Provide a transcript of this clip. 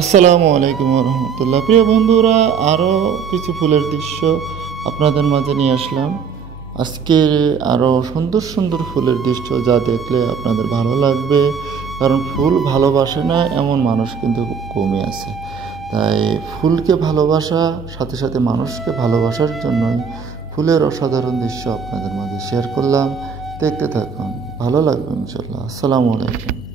আসসালামু আলাইকুম রহমতুল্লাহ। প্রিয় বন্ধুরা, আরও কিছু ফুলের দৃশ্য আপনাদের মাঝে নিয়ে আসলাম। আজকে আরও সুন্দর সুন্দর ফুলের দৃশ্য যা দেখলে আপনাদের ভালো লাগবে, কারণ ফুল ভালোবাসে না এমন মানুষ কিন্তু খুব কমই আছে। তাই ফুলকে ভালোবাসা সাথে সাথে মানুষকে ভালোবাসার জন্যই ফুলের অসাধারণ দৃশ্য আপনাদের মাঝে শেয়ার করলাম। দেখতে থাকুন, ভালো লাগবে ইনশাল্লাহ। আসসালামু আলাইকুম।